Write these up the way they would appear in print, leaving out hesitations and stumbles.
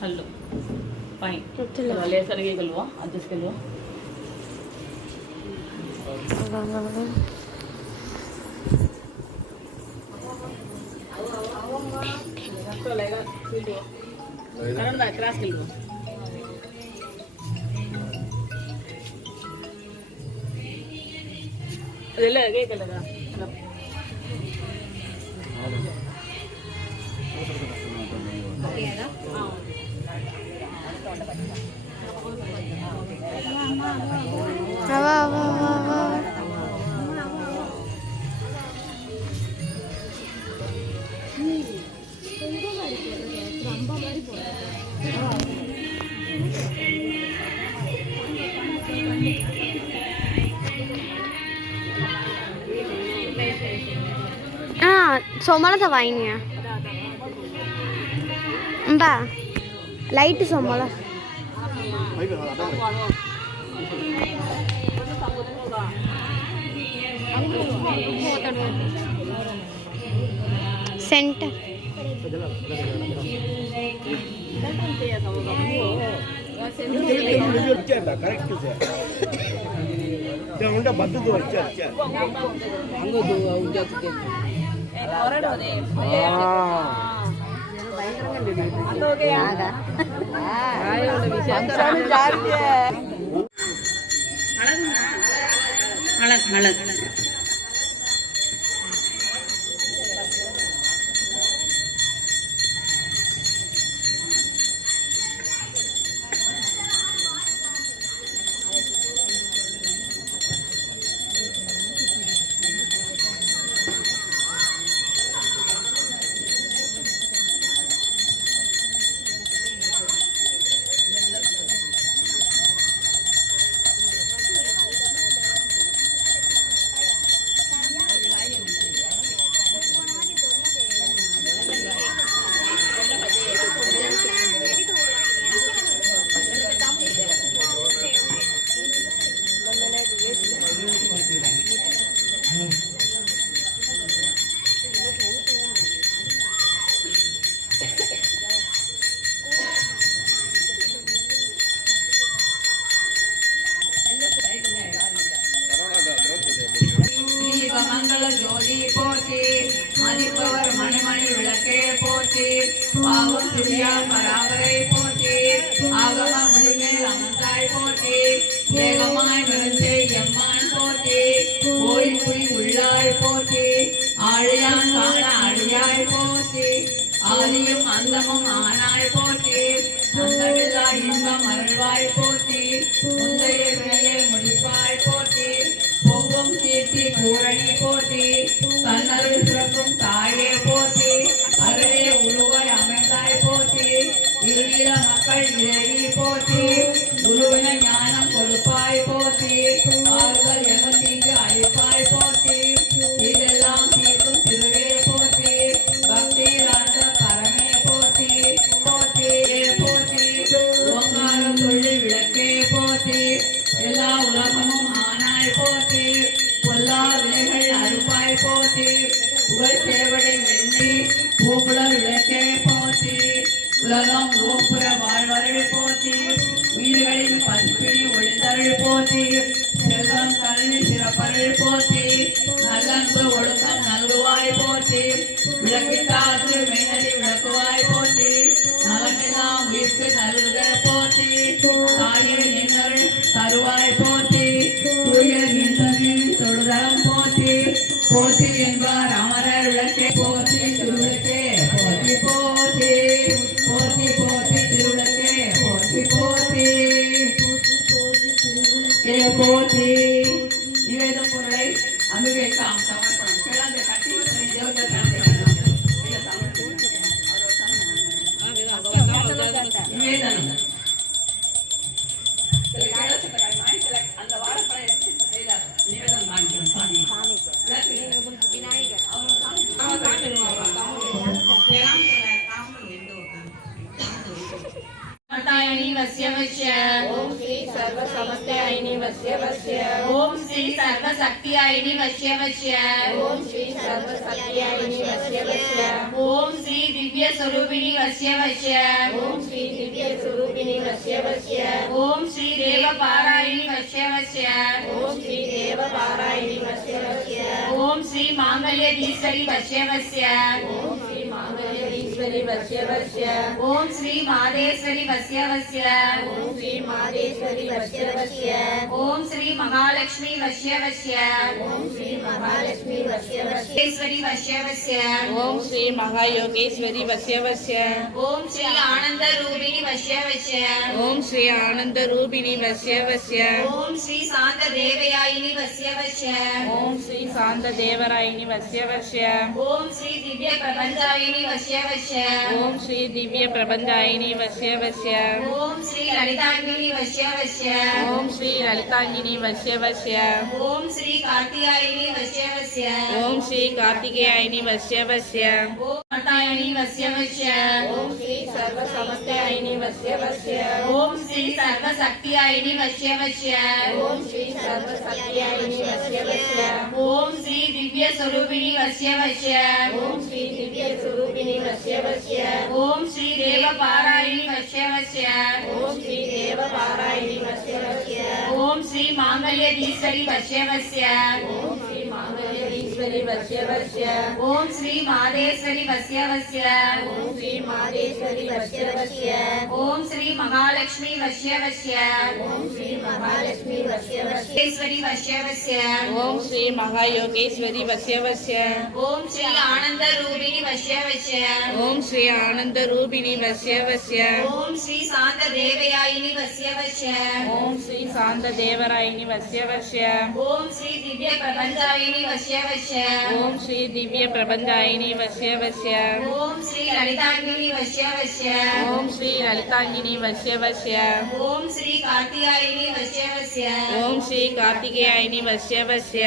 ಹಲ್ಲು fine ಲೇಸರ್ಗೆ Galla ಅಡ್ಜಸ್ಟ್ಗಲ್ವಾ cross ಗೆಲ್ವಾ ಅದೆಲ್ಲ ಕೇಕಲ್ಲದ सोमवार वाईन बा लाइट सोमवार सेंटर போற்றி. நிவேத பொருளை அனுபவிக்கலாம் சமர்ப்பணம் கிழங்கு கட்டி தேவதை நிவேதனம் அந்த வாழைப்பழம் எடுத்து நிவேதனம் வாங்கிக்கிறோம் சாமி ओम श्री सर्व समस्यायिनी वश्य वश्य ओम श्री सर्व शक्तियायिनी वश्य वश्य ओम श्री सर्व शक्तियायिनी वश्य वश्य ओम श्री दिव्य स्वरूपिणी वश्य वश्य ओम श्री दिव्य स्वरूपिणी वश्य वश्य ओम श्री देव पारायणी वश्य वश्य ओम श्री देव पारायणी वश्य वश्य ओम श्री मांगल्यधीश्वरी वश्य वश्य ओम श्री मांगल्यधीश्वरी वश्य वश्य ओम श्री मादेश्वरी वश्य वश्य ओम श्री मादेश्वरी वश्य वश्य ओम श्री महालक्ष्मी वश्य वश्य ओम श्री महालक्ष्मी वश्य वश्येश्वरी वश्य वश्य ओम श्री महायोगेश्वरी वश्य वश्य ओम श्री आनंद रूपिणी वश्य वश्य ओम श्री आनंद रूपिणी वश्य वश्य ओम श्री शांत देवयायिनी वश्य वश्य ओम श्री शांत देवरायिनी वश्य वश्य ओम श्री दिव्य प्रबंधायिनी वश्य वश्य ओम श्री दिव्य प्रबंधायिनी वश्य वश्य ओम श्री ललितांगिनी वश्य वश्य ओम श्री ललितांगिनी वश्य वश्य ओम श्री कार्तियायिनी वश्य वश्य ओम श्री कार्तिकेयायिनी वश्य वश्य ओम कार्तायिनी वश्य वश्य ओम श्री सर्व समस्यायिनी वश्य वश्य ओम श्री सर्व शक्तियायिनी वश्य वश्य ओम श्री सर्व शक्तियायिनी वश्य वश्य ओम श्री दिव्य स्वरूपिणी वश्य वश्य ओम श्री दिव्य स्वरूपिणी वश्य वश्य ओम श्री देव पारायणी वश्य वश्य ओम श्री देव पारायणी वश्य वश्य ओम श्री मांगल्यधीश्वरी वश्य वश्य ओम श्री मांगल्यधीश्वरी वश्य वश्य ओम श्री मादेश्वरी वश्य वश्य ओम श्री मादेश्वरी वश्य वश्य ओम श्री महालक्ष्मी वश्य वश्य ओम श्री महालक्ष्मी वश्य वश्येश्वरी वश्य वश्य ओम श्री महायोगेश्वरी वश्य वश्य ओम श्री आनंद रूपिणी वश्य वश्य ओम श्री आनंद रूपिणी वश्य वश्य ओम श्री शांत देवयायिनी वश्य वश्य ओम श्री शांत देवरायिनी वश्य वश्य ओम श्री दिव्य प्रबंधायिनी वश्य वश्य ओम श्री दिव्य प्रबंधायिनी वश्य वश्य ओम श्री ललितांगिनी वश्य वश्य ओम श्री ललितांगिनी वश्य वश्य ओम श्री कार्तियायिनी वश्य वश्य ओम श्री कार्तिकेयायिनी वश्य वश्य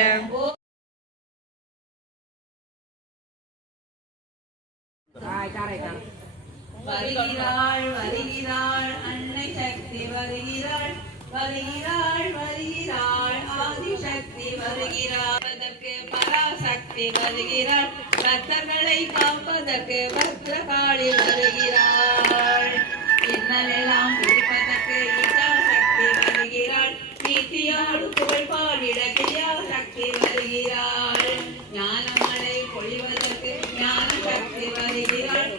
வருகிறாள் வருகிறாள் அன்னை சக்தி வருகிறாள் வருகிறாள் வருகிறாள் ஆதிசக்தி வருகிறாள் அதற்கு பராசக்தி வருகிறாள் பக்தர்களை காப்பதற்கு பத்ரகாளி வருகிறாள் இன்னலெல்லாம் பிடிப்பதற்கு இச்சாசக்தி வருகிறாள் நீத்தியோடு புகழ் பாடிட கிரியாசக்தி வருகிறாள் ஞானமலை பொழிவதற்கு ஞான சக்தி வருகிறாள்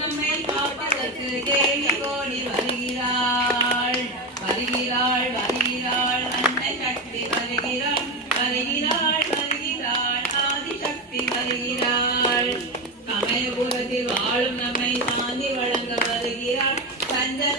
நம்மை காப்பதற்கு தேவி கோடி வருகிறாள் வருகிறாள் வருகிறாள் அன்னை சக்தி வருகிறாள் வருகிறாள் வருகிறாள் ஆதிசக்தி வருகிறாள் கமயபுரத்தில் வாழும் நம்மை சாந்தி வழங்க வருகிறாள் சந்தன